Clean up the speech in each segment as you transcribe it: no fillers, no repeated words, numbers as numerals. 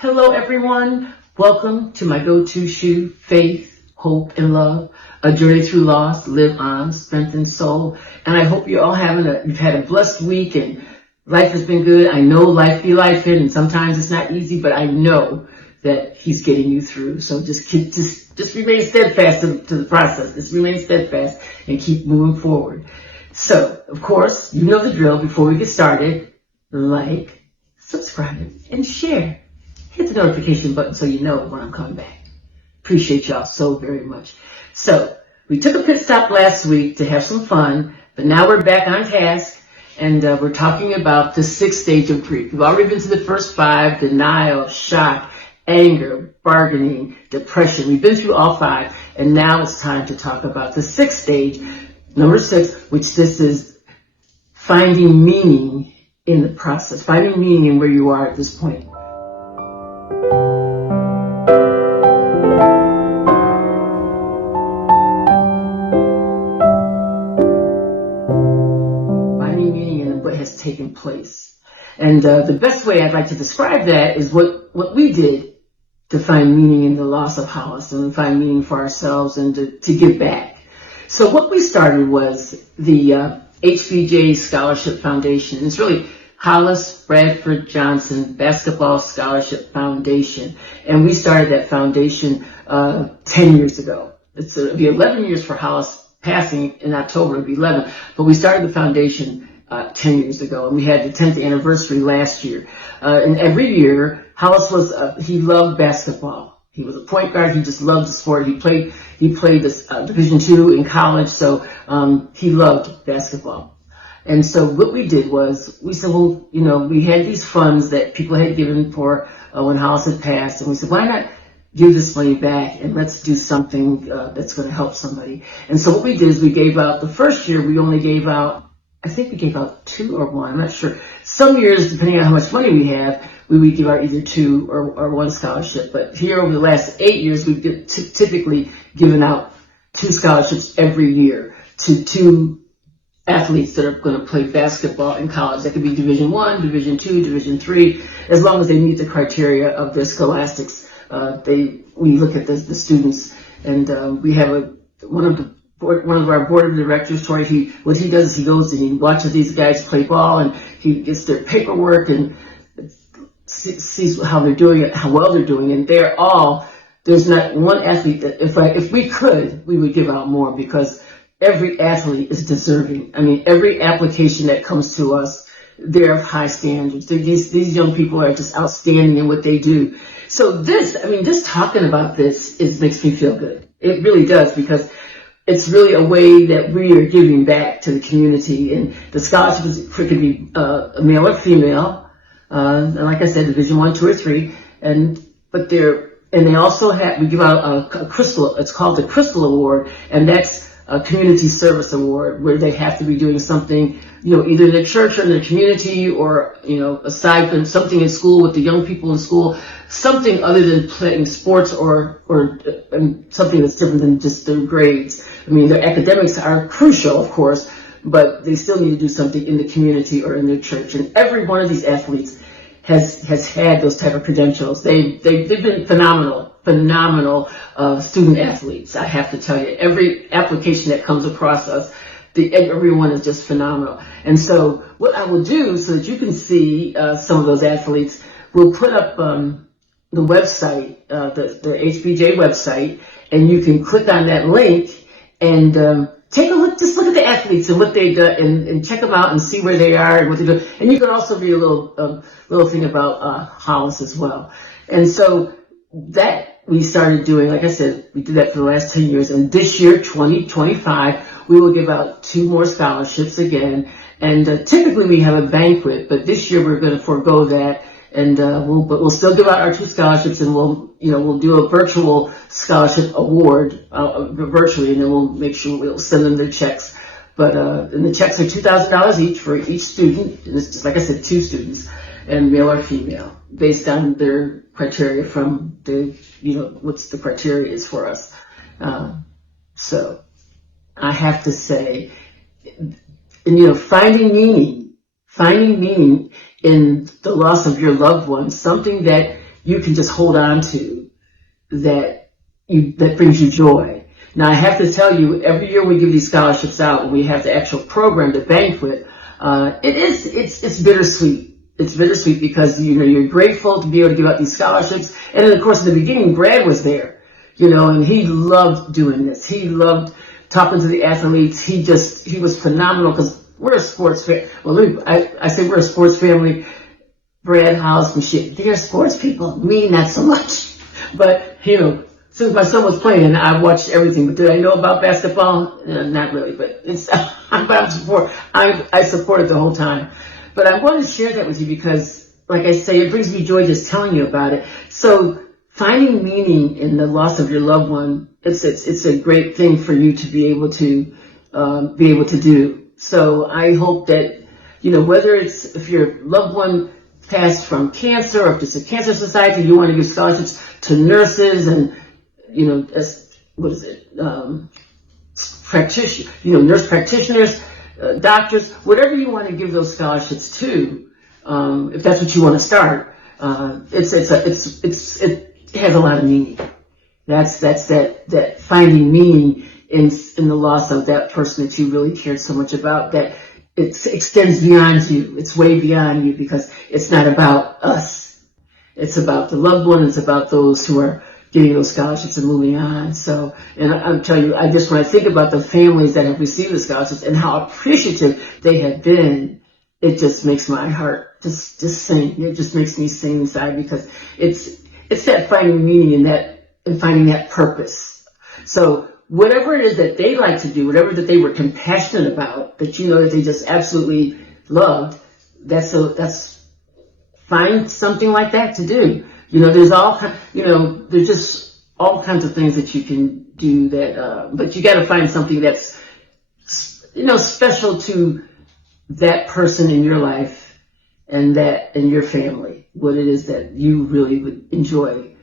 Hello, everyone. Welcome to my go-to shoe, Faith, Hope, and Love, a journey through loss, live on, strengthen soul. And I hope you're all you've had a blessed week and life has been good. I know life be life and sometimes it's not easy, but I know that He's getting you through. So just remain steadfast to the process. Just remain steadfast and keep moving forward. So, of course, you know the drill. Before we get started, like, subscribe, and share. Hit the notification button so you know when I'm coming back. Appreciate y'all so very much. So, we took a pit stop last week to have some fun, but now we're back on task, and we're talking about the 6th stage of grief. We've already been to the first 5, denial, shock, anger, bargaining, depression. We've been through all 5, and now it's time to talk about the 6th stage, number 6, which this is finding meaning in the process, finding meaning in where you are at this point. Finding meaning in what has taken place. And the best way I'd like to describe that is what we did to find meaning in the loss of Hollis and find meaning for ourselves and to give back. So what we started was the HBJ Scholarship Foundation. It's really Hollis Bradford Johnson Basketball Scholarship Foundation. And we started that foundation 10 years ago. It'll be 11 years for Hollis passing in October. It'll be 11. But we started the foundation 10 years ago. And we had the 10th anniversary last year. And every year, Hollis he loved basketball. He was a point guard. He just loved the sport. He played this Division II in college. So he loved basketball. And so what we did was we said, well, we had these funds that people had given for when Hollis had passed. And we said, why not give this money back and let's do something that's going to help somebody. And so what we did is we gave out, the first year we only gave out, I think we gave out 2 or 1, I'm not sure. Some years, depending on how much money we have, we would give out either 2 or 1 scholarship. But here over the last 8 years, we've typically given out 2 scholarships every year to 2 athletes that are going to play basketball in college. That could be Division I, Division II, Division III, as long as they meet the criteria of their scholastics. We look at the students, and we have one of our board of directors, Tori. What he does is he goes and he watches these guys play ball, and he gets their paperwork and sees how they're doing it, how well they're doing, and there's not one athlete that if we could, we would give out more because every athlete is deserving. I mean, every application that comes to us, they're of high standards. These young people are just outstanding in what they do. So just talking about this, it makes me feel good. It really does, because it's really a way that we are giving back to the community. And the scholarships could be a male or female. And like I said, Division I, II, or III. But they also we give out a crystal. It's called the Crystal Award, and that's a community service award where they have to be doing something, either in the church or in the community, or, aside from something in school with the young people in school, something other than playing sports or something that's different than just their grades. I mean, their academics are crucial, of course, but they still need to do something in the community or in their church. And every one of these athletes has had those type of credentials. They've been phenomenal student athletes. I have to tell you, every application that comes across us, everyone is just phenomenal. And so what I will do, so that you can see some of those athletes, we'll put up the website, the HBJ website, and you can click on that link and take a look. Just look at the athletes and what they do, and check them out and see where they are and what they do. And you can also read a little thing about Hollis as well. And so that we started doing, like I said, we did that for the last 10 years. And this year, 2025, we will give out 2 more scholarships again. And typically we have a banquet, but this year we're going to forego that. And we'll still give out our 2 scholarships, and we'll do a virtual scholarship award virtually, and then we'll make sure we'll send them the checks. But and the checks are $2,000 each for each student. And it's just, like I said, 2 students, and male or female, based on their criteria from what's the criteria is for us. So I have to say, finding meaning in the loss of your loved one, something that you can just hold on to that brings you joy. Now, I have to tell you, every year we give these scholarships out, and we have the actual program, the banquet. It's bittersweet. It's bittersweet because, you're grateful to be able to give out these scholarships. And then, of course, in the beginning, Brad was there, and he loved doing this. He loved talking to the athletes. He was phenomenal because we're a sports family. Well, I say we're a sports family. Brad, Hollis, and shit, they're sports people. Me, not so much. But, since my son was playing, I watched everything. But did I know about basketball? Not really, but I supported the whole time. But I wanted to share that with you because, like I say, it brings me joy just telling you about it. So finding meaning in the loss of your loved one, it's a great thing for you to be able to do. So I hope that, whether it's if your loved one passed from cancer or if it's a cancer society, you want to give scholarships to nurses and, nurse practitioners, doctors, whatever you want to give those scholarships to, if that's what you want to start, it has a lot of meaning. That's that finding meaning in the loss of that person that you really cared so much about, that it extends beyond you. It's way beyond you because it's not about us. It's about the loved one. It's about those who are getting those scholarships and moving on. So, and I'm telling you, when I think about the families that have received the scholarships and how appreciative they have been, it just makes my heart just sing. It just makes me sing inside because it's that finding meaning in that and finding that purpose. So whatever it is that they like to do, whatever that they were compassionate about, that that they just absolutely loved, that's find something like that to do. There's there's just all kinds of things that you can do that, but you got to find something that's, special to that person in your life and that in your family, what it is that you really would enjoy,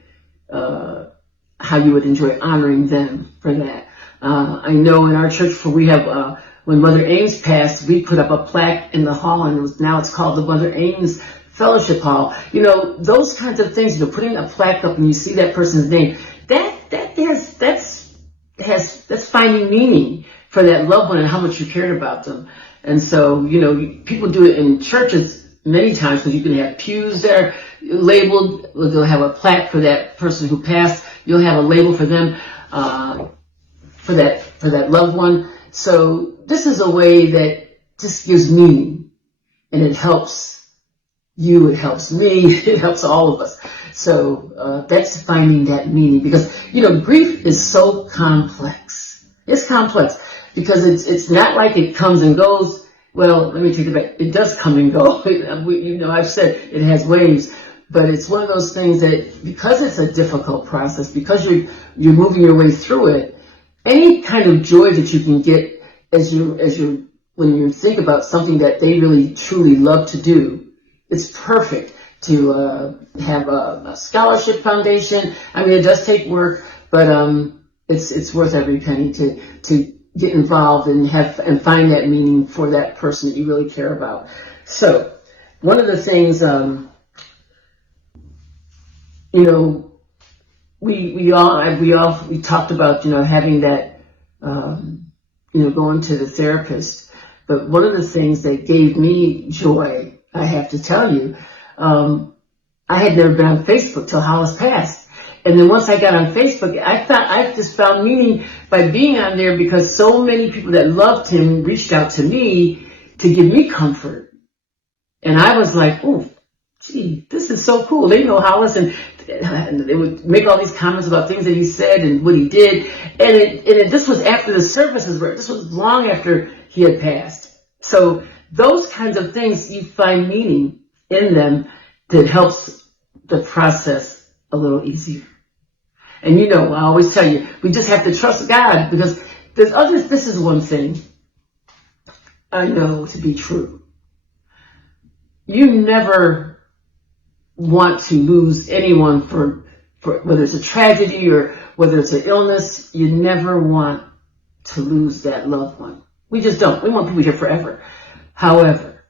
how you would enjoy honoring them for that. I know in our church, we have, when Mother Ames passed, we put up a plaque in the hall, and now it's called the Mother Ames Fellowship Hall. Those kinds of things, putting a plaque up and you see that person's name, that's finding meaning for that loved one and how much you cared about them. And so, people do it in churches many times because you can have pews there labeled. They'll have a plaque for that person who passed. You'll have a label for them, for that loved one. So this is a way that just gives meaning, and it helps you, it helps me, it helps all of us. So that's finding that meaning because, grief is so complex. It's complex because it's not like it comes and goes. Well, let me take it back. It does come and go. I've said it has waves, but it's one of those things that because it's a difficult process, because you're moving your way through it, any kind of joy that you can get when you think about something that they really truly love to do, it's perfect to have a scholarship foundation. I mean, it does take work, but it's worth every penny to get involved and find that meaning for that person that you really care about. So, one of the things, we talked about having that going to the therapist, but one of the things that gave me joy, I have to tell you, I had never been on Facebook till Hollis passed. And then once I got on Facebook, I just found meaning by being on there because so many people that loved him reached out to me to give me comfort. And I was like, oh, gee, this is so cool. They know Hollis, and they would make all these comments about things that he said and what he did. And this was after the services were, this was long after he had passed. So those kinds of things, you find meaning in them that helps the process a little easier. And I always tell you, we just have to trust God because this is one thing I know to be true. You never want to lose anyone for whether it's a tragedy or whether it's an illness. You never want to lose that loved one. We just don't. We want people here forever. However,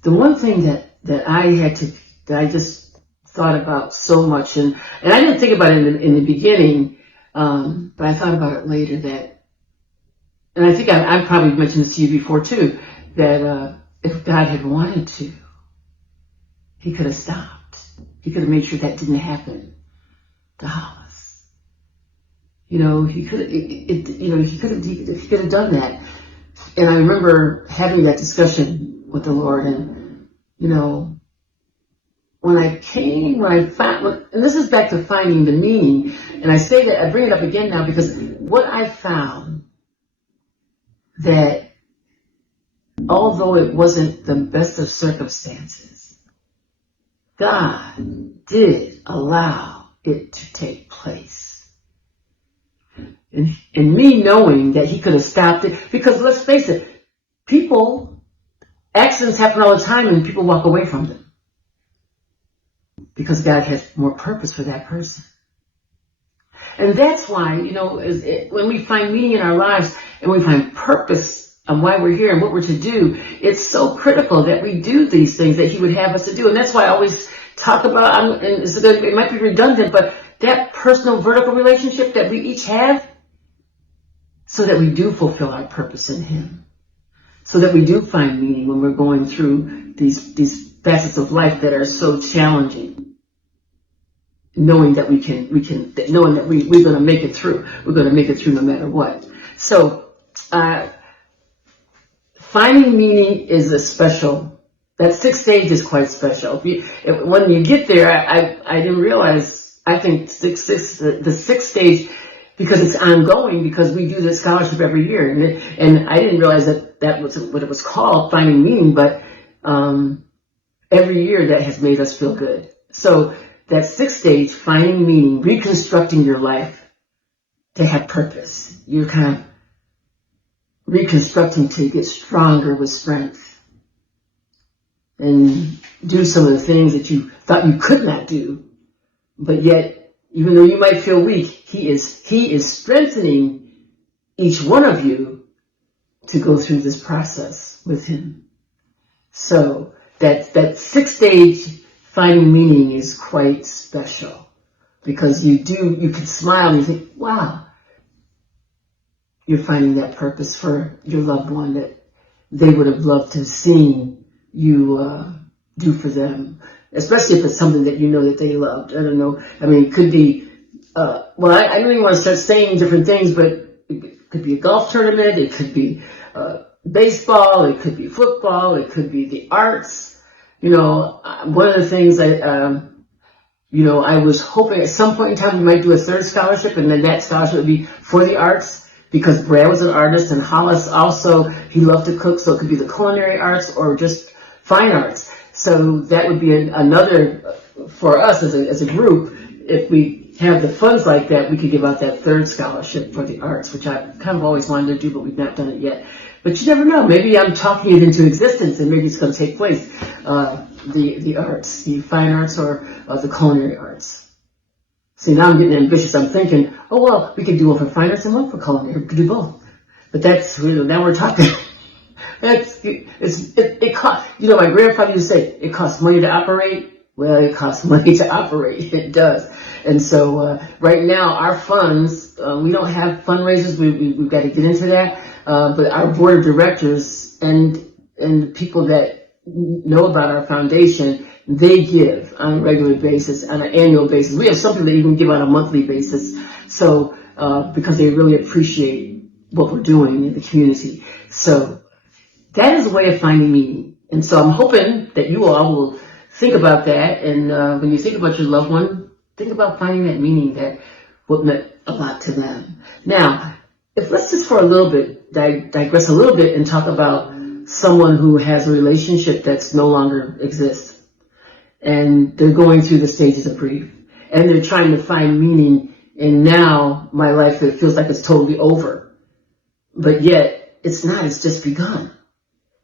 the one thing that I just thought about so much, and I didn't think about it in the beginning, but I thought about it later that, and I think I probably mentioned this to you before too, that if God had wanted to, he could have stopped. He could have made sure that didn't happen to Hollis. You know, he could have done that. And I remember having that discussion with the Lord, and you know, when I found, and this is back to finding the meaning, and I say that, I bring it up again now because what I found, that although it wasn't the best of circumstances, God did allow it to take place. And me knowing that he could have stopped it, because let's face it, accidents happen all the time and people walk away from them. Because God has more purpose for that person. And that's why, you know, when we find meaning in our lives and we find purpose on why we're here and what we're to do, it's so critical that we do these things that he would have us to do. And that's why I always talk about, and it might be redundant, but that personal vertical relationship that we each have, so that we do fulfill our purpose in him. So that we do find meaning when we're going through these facets of life that are so challenging. Knowing that knowing that we're going to make it through. We're going to make it through no matter what. So, finding meaning is that sixth stage is quite special. When you get there, I didn't realize, I think the sixth stage, because it's ongoing, because we do this scholarship every year. And I didn't realize that was what it was called, finding meaning, but, every year that has made us feel good. So, that sixth stage, finding meaning, reconstructing your life to have purpose. You're kind of reconstructing to get stronger with strength and do some of the things that you thought you could not do. But yet, even though you might feel weak, he is strengthening each one of you to go through this process with him. So that sixth stage, finding meaning, is quite special, because you can smile and you think, wow, you're finding that purpose for your loved one that they would have loved to have seen you do for them, especially if it's something that you know that they loved. I don't know. I mean, it could be, I don't even want to start saying different things, but it could be a golf tournament, it could be baseball, it could be football, it could be the arts. You know, one of the things I was hoping at some point in time we might do a third scholarship, and then that scholarship would be for the arts, because Brad was an artist, and Hollis also, he loved to cook, so it could be the culinary arts or just fine arts. So that would be another, for us as a group, if we have the funds like that, we could give out that third scholarship for the arts, which I kind of always wanted to do, but we've not done it yet. But you never know. Maybe I'm talking it into existence, and maybe it's going to take place. The arts, the fine arts, or the culinary arts. See, now I'm getting ambitious. I'm thinking, oh well, we could do one for fine arts and one for culinary. We could do both. But that's now we're talking. It costs. You know, my grandfather used to say, it costs money to operate. Well, it costs money to operate. It does. And so right now, our funds, we don't have fundraisers. We've got to get into that. But our board of directors and people that know about our foundation, they give on a regular basis, on an annual basis. We have some people that even give on a monthly basis. So because they really appreciate what we're doing in the community. So that is a way of finding meaning. And so I'm hoping that you all will think about that. And when you think about your loved one, think about finding that meaning that what meant a lot to them. Now, let's just for a little bit, digress a little bit and talk about someone who has a relationship that's no longer exists. And they're going through the stages of grief. And they're trying to find meaning in now my life that feels like it's totally over. But yet, it's not, it's just begun.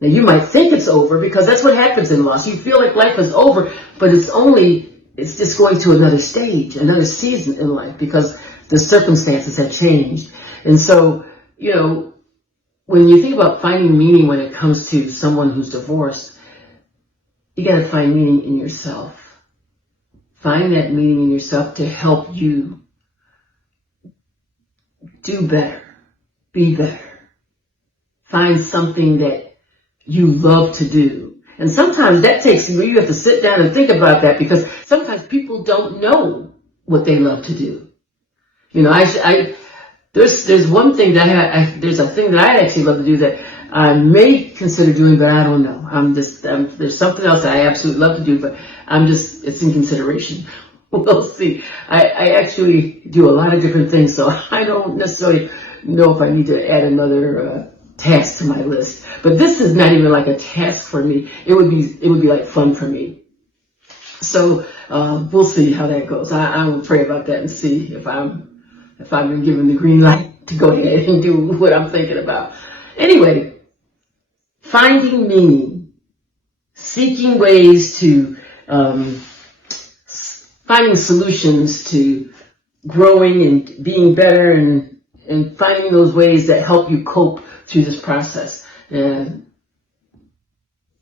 Now you might think it's over because that's what happens in loss. You feel like life is over, but it's just going to another stage, another season in life because the circumstances have changed. And so, you know, when you think about finding meaning when it comes to someone who's divorced, you got to find meaning in yourself. Find that meaning in yourself to help you do better, be better. Find something that you love to do. And sometimes that takes you have to sit down and think about that, because sometimes people don't know what they love to do. You know, there's one thing that there's a thing that I actually love to do that I may consider doing, but I don't know. There's something else I absolutely love to do, but it's in consideration. We'll see. I actually do a lot of different things, so I don't necessarily know if I need to add another task to my list. But this is not even like a task for me. It would be like fun for me. So we'll see how that goes. I will pray about that and see if I've been given the green light to go ahead and do what I'm thinking about. Anyway, finding meaning, seeking ways to finding solutions to growing and being better, and finding those ways that help you cope through this process. If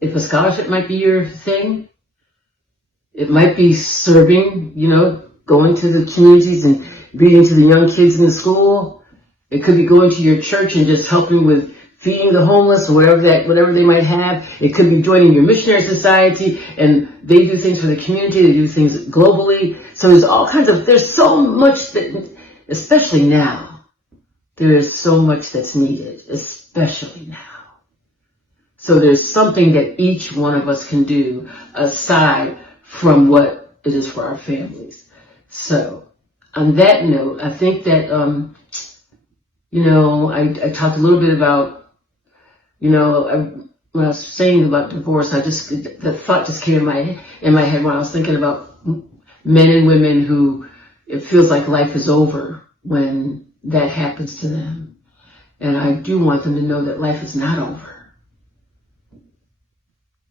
a scholarship might be your thing, it might be serving, going to the communities and reading to the young kids in the school. It could be going to your church and just helping with feeding the homeless or whatever they might have. It could be joining your missionary society, and they do things for the community. They do things globally. So there's so much that, especially now, there's so much that's needed, especially now. So there's something that each one of us can do aside from what it is for our families. So on that note, I think that, I talked a little bit about, when I was saying about divorce, the thought just came in my head when I was thinking about men and women who it feels like life is over when that happens to them. And I do want them to know that life is not over.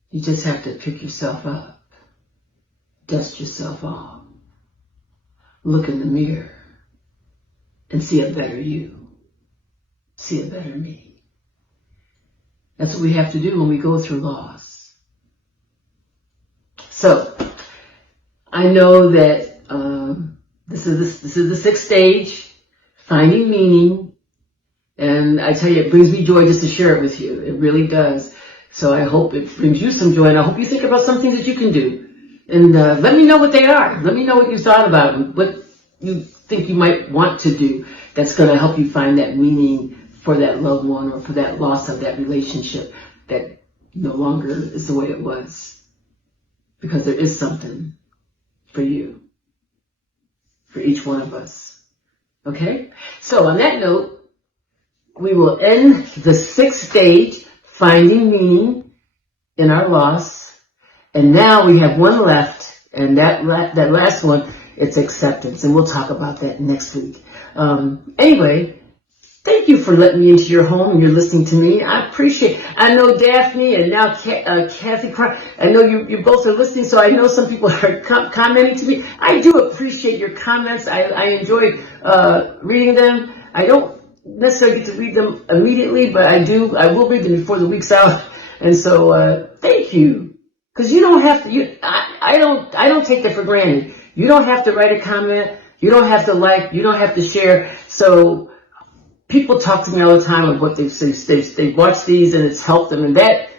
You just have to pick yourself up, dust yourself off, look in the mirror, and see a better you, see a better me. That's what we have to do when we go through loss. So, I know that this is the sixth stage, finding meaning, and I tell you, it brings me joy just to share it with you. It really does. So I hope it brings you some joy, and I hope you think about something that you can do. And let me know what they are. Let me know what you thought about them, what you think you might want to do that's going to help you find that meaning for that loved one, or for that loss of that relationship that no longer is the way it was. Because there is something for you, for each one of us. Okay? So on that note, we will end the sixth stage, finding meaning in our loss. And now we have one left, and that last one, it's acceptance. And we'll talk about that next week. Anyway, thank you for letting me into your home and you're listening to me. I appreciate it. I know Daphne and now Kathy, I know you both are listening, so I know some people are commenting to me. I do appreciate your comments. I enjoy reading them. I don't necessarily get to read them immediately, but I will read them before the week's out. And so thank you. Because you don't have to, I don't take that for granted. You don't have to write a comment. You don't have to like, you don't have to share. So people talk to me all the time of what they've watched these and it's helped them, and that's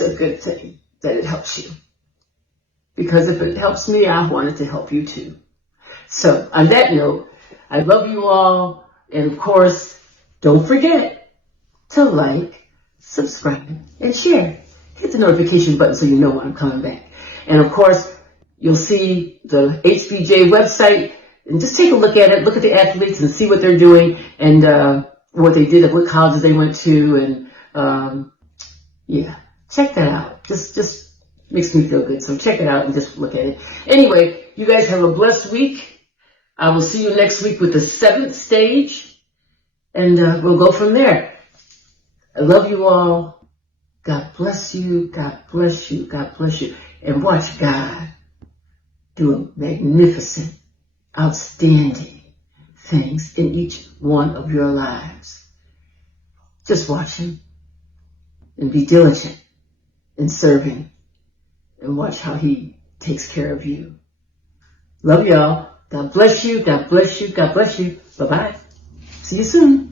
a good thing that it helps you. Because if it helps me, I want it to help you too. So on that note, I love you all, and of course, don't forget to like, subscribe, and share. Hit the notification button so you know when I'm coming back. And of course, you'll see the HBJ website, and just take a look at it. Look at the athletes and see what they're doing, and what they did, what colleges they went to, and check that out. Just makes me feel good. So check it out and just look at it. Anyway, you guys have a blessed week. I will see you next week with the seventh stage, and we'll go from there. I love you all. God bless you. God bless you. God bless you. And watch God do magnificent, outstanding things in each one of your lives. Just watch Him and be diligent in serving, and watch how He takes care of you. Love y'all. God bless you. God bless you. God bless you. Bye-bye. See you soon.